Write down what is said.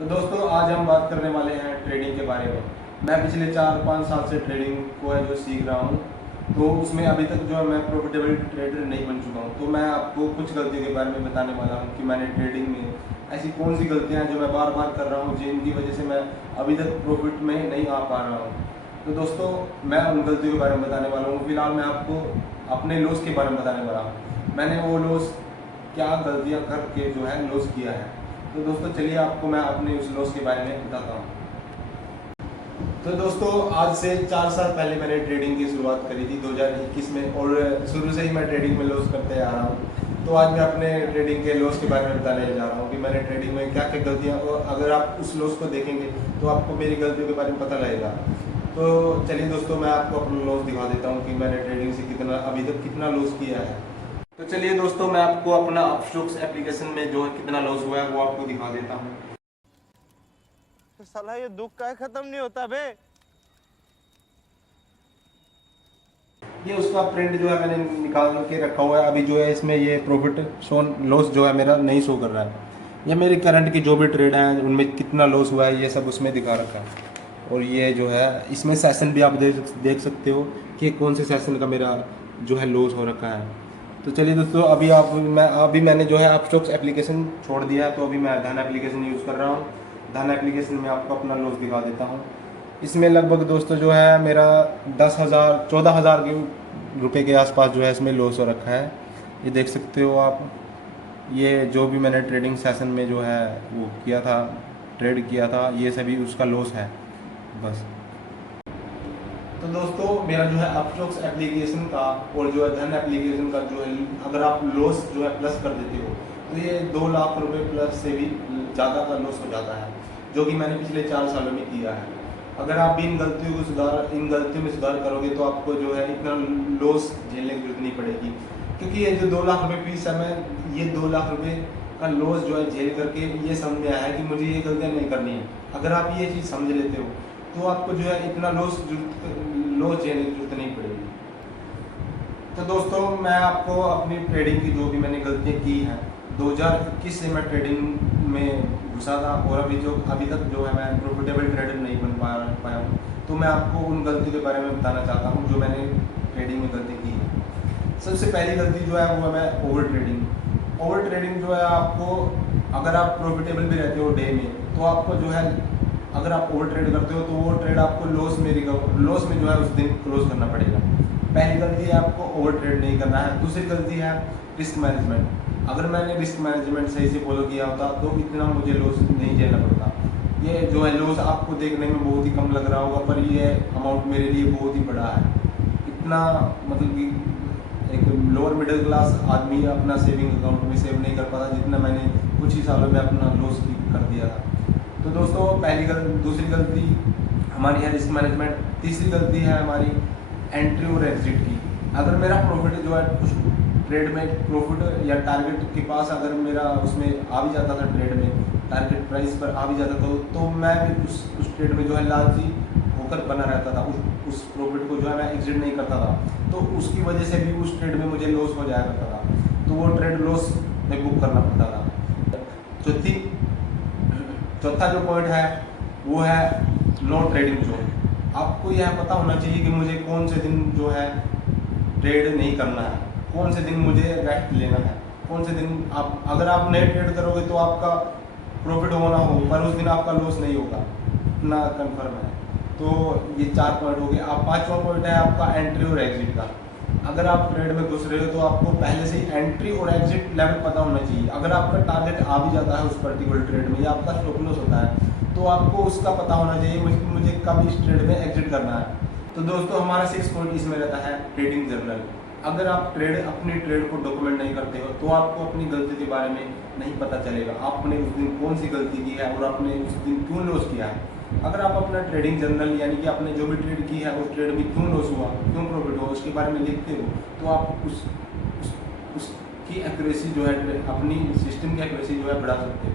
तो दोस्तों आज हम बात करने वाले हैं ट्रेडिंग के बारे में। मैं पिछले 4-5 साल से ट्रेडिंग को है जो सीख रहा हूँ, तो उसमें अभी तक जो है मैं प्रॉफिटेबल ट्रेडर नहीं बन चुका हूँ। तो मैं आपको कुछ गलतियों के बारे में बताने वाला हूँ कि मैंने ट्रेडिंग में ऐसी कौन सी गलतियाँ हैं जो मैं बार बार कर रहा हूँ, जिनकी वजह से मैं अभी तक प्रॉफिट में नहीं आ पा रहा हूँ। तो दोस्तों मैं उन गलतियों के बारे में बताने वाला हूँ। फिलहाल मैं आपको अपने लॉस के बारे में बताने वाला हूँ। मैंने वो लॉस क्या गलतियाँ करके जो है लॉस किया है। तो दोस्तों चलिए आपको मैं अपने उस लॉस के बारे में बताता हूँ। तो दोस्तों आज से 4 साल पहले मैंने ट्रेडिंग की शुरुआत करी थी 2021 में, और शुरू से ही मैं ट्रेडिंग में लॉस करते आ रहा हूँ। तो आज मैं अपने ट्रेडिंग के लॉस के बारे में बताने जा रहा हूँ कि मैंने ट्रेडिंग में क्या क्या गलतियाँ, और अगर आप उस लॉस को देखेंगे तो आपको मेरी गलतियों के बारे में पता लगेगा। तो चलिए दोस्तों मैं आपको अपना लॉस दिखा देता हूँ कि मैंने ट्रेडिंग से कितना अभी तक कितना लॉस किया है। तो चलिए दोस्तों मैं आपको अपना अपस्टॉक्स एप्लीकेशन में जो है कितना लॉस हुआ है वो आपको दिखा देता हूँ। तो साला ये दुख का खत्म नहीं होता बे। ये उसका प्रिंट जो है मैंने निकाल के रखा हुआ है। अभी जो है इसमें ये प्रॉफिट शो लॉस जो है मेरा नहीं शो कर रहा है। ये मेरी करंट की जो भी ट्रेड हैं उनमें कितना लॉस हुआ है ये सब उसमें दिखा रखा है। और ये जो है इसमें सेशन भी आप देख सकते हो कि कौन से सेशन का मेरा जो है लॉस हो रखा है। तो चलिए दोस्तों अभी मैंने जो है अपस्टॉक्स एप्लीकेशन छोड़ दिया है, तो अभी मैं धन एप्लीकेशन यूज़ कर रहा हूँ। धन एप्लीकेशन में आपको अपना लॉस दिखा देता हूँ। इसमें लगभग दोस्तों जो है मेरा 10,000 14,000 के रुपये के आसपास जो है इसमें लॉस हो रखा है। ये देख सकते हो आप। ये जो भी मैंने ट्रेडिंग सेशन में जो है वो किया था, ट्रेड किया था, ये सभी उसका लॉस है बस। तो दोस्तों मेरा जो है अपस्टॉक्स एप्लीकेशन का और जो है धन एप्लीकेशन का जो है, अगर आप लॉस जो है प्लस कर देते हो तो ये 2 लाख रुपए प्लस से भी ज़्यादा का लॉस हो जाता है, जो कि मैंने पिछले 4 सालों में किया है। अगर आप भी इन गलतियों में सुधार करोगे तो आपको जो है इतना लॉस झेलने की जरूरत नहीं पड़ेगी। क्योंकि ये जो 2 लाख रुपए फीस है, मैं ये 2 लाख रुपए का लॉस जो है झेल करके ये समझ में आया है कि मुझे ये गलतियाँ नहीं करनी है। अगर आप ये चीज़ समझ लेते हो तो आपको जो है इतना लॉस झेलने की जरूरत नहीं पड़ेगी। तो दोस्तों मैं आपको अपनी ट्रेडिंग की जो भी मैंने गलतियाँ की हैं, 2021 से मैं ट्रेडिंग में घुसा था और अभी तक जो है मैं प्रॉफिटेबल ट्रेडर नहीं बन पाया हूँ। तो मैं आपको उन गलतियों के बारे में बताना चाहता हूँ जो मैंने ट्रेडिंग में गलती की है। सबसे पहली गलती जो है वो है मैं ओवर ट्रेडिंग जो है आपको, अगर आप प्रॉफिटेबल भी रहते हो डे में, तो आपको जो है अगर आप ओवर ट्रेड करते हो तो वो ट्रेड आपको लॉस में जो है उस दिन क्लोज करना पड़ेगा। पहली गलती है आपको ओवर ट्रेड नहीं करना है। दूसरी गलती है रिस्क मैनेजमेंट। अगर मैंने रिस्क मैनेजमेंट सही से फॉलो किया होता तो इतना मुझे लॉस नहीं झेलना पड़ता। ये जो है लॉस आपको देखने में बहुत ही कम लग रहा होगा, पर ये अमाउंट मेरे लिए बहुत ही बड़ा है। इतना मतलब कि एक लोअर मिडिल क्लास आदमी अपना सेविंग अकाउंट में सेव नहीं कर पाता जितना मैंने कुछ ही सालों में अपना लॉस कर दिया था। तो दोस्तों दूसरी गलती हमारी है रिस्क मैनेजमेंट। तीसरी गलती है हमारी एंट्री और एग्जिट की। अगर मेरा प्रॉफिट जो है कुछ ट्रेड में प्रॉफिट या टारगेट के पास अगर मेरा उसमें आ भी जाता था, ट्रेड में टारगेट प्राइस पर आ भी जाता था, तो मैं भी उस ट्रेड में जो है लालची होकर बना रहता था। उस प्रॉफिट को जो है मैं एग्जिट नहीं करता था, तो उसकी वजह से भी उस ट्रेड में मुझे लॉस हो जाया करता था। तो वो ट्रेड लॉस में बुक करना पड़ता था। चौथा जो पॉइंट है वो है नो ट्रेडिंग जोन। आपको यह पता होना चाहिए कि मुझे कौन से दिन जो है ट्रेड नहीं करना है, कौन से दिन मुझे रेस्ट लेना है, कौन से दिन अगर आप नहीं ट्रेड करोगे तो आपका प्रॉफिट होना हो पर उस दिन आपका लॉस नहीं होगा, इतना कंफर्म है। तो ये 4 पॉइंट हो गए। आप 5वां पॉइंट है आपका एंट्री और एग्जिट का। अगर आप ट्रेड में घुस रहे हो तो आपको पहले से ही एंट्री और एग्जिट लेवल पता होना चाहिए। अगर आपका टारगेट आ भी जाता है उस पर्टिकुलर ट्रेड में या आपका स्टॉप लॉस होता है तो आपको उसका पता होना चाहिए मुझे कब इस ट्रेड में एग्जिट करना है। तो दोस्तों हमारा 6 पॉइंट इसमें रहता है ट्रेडिंग जर्नल। अगर आप अपनी ट्रेड को डॉक्यूमेंट नहीं करते हो तो आपको अपनी गलती के बारे में नहीं पता चलेगा आपने उस दिन कौन सी गलती की है और आपने उस दिन क्यों लॉस किया है। अगर आप अपना ट्रेडिंग जर्नल यानी कि आपने जो भी ट्रेड की है उस ट्रेड में क्यों लॉस हुआ, क्यों प्रॉफिट हुआ, उसके बारे में लिखते हो तो आप उसकी एक्यूरेसी जो है अपनी सिस्टम की एक्यूरेसी जो है बढ़ा सकते हो।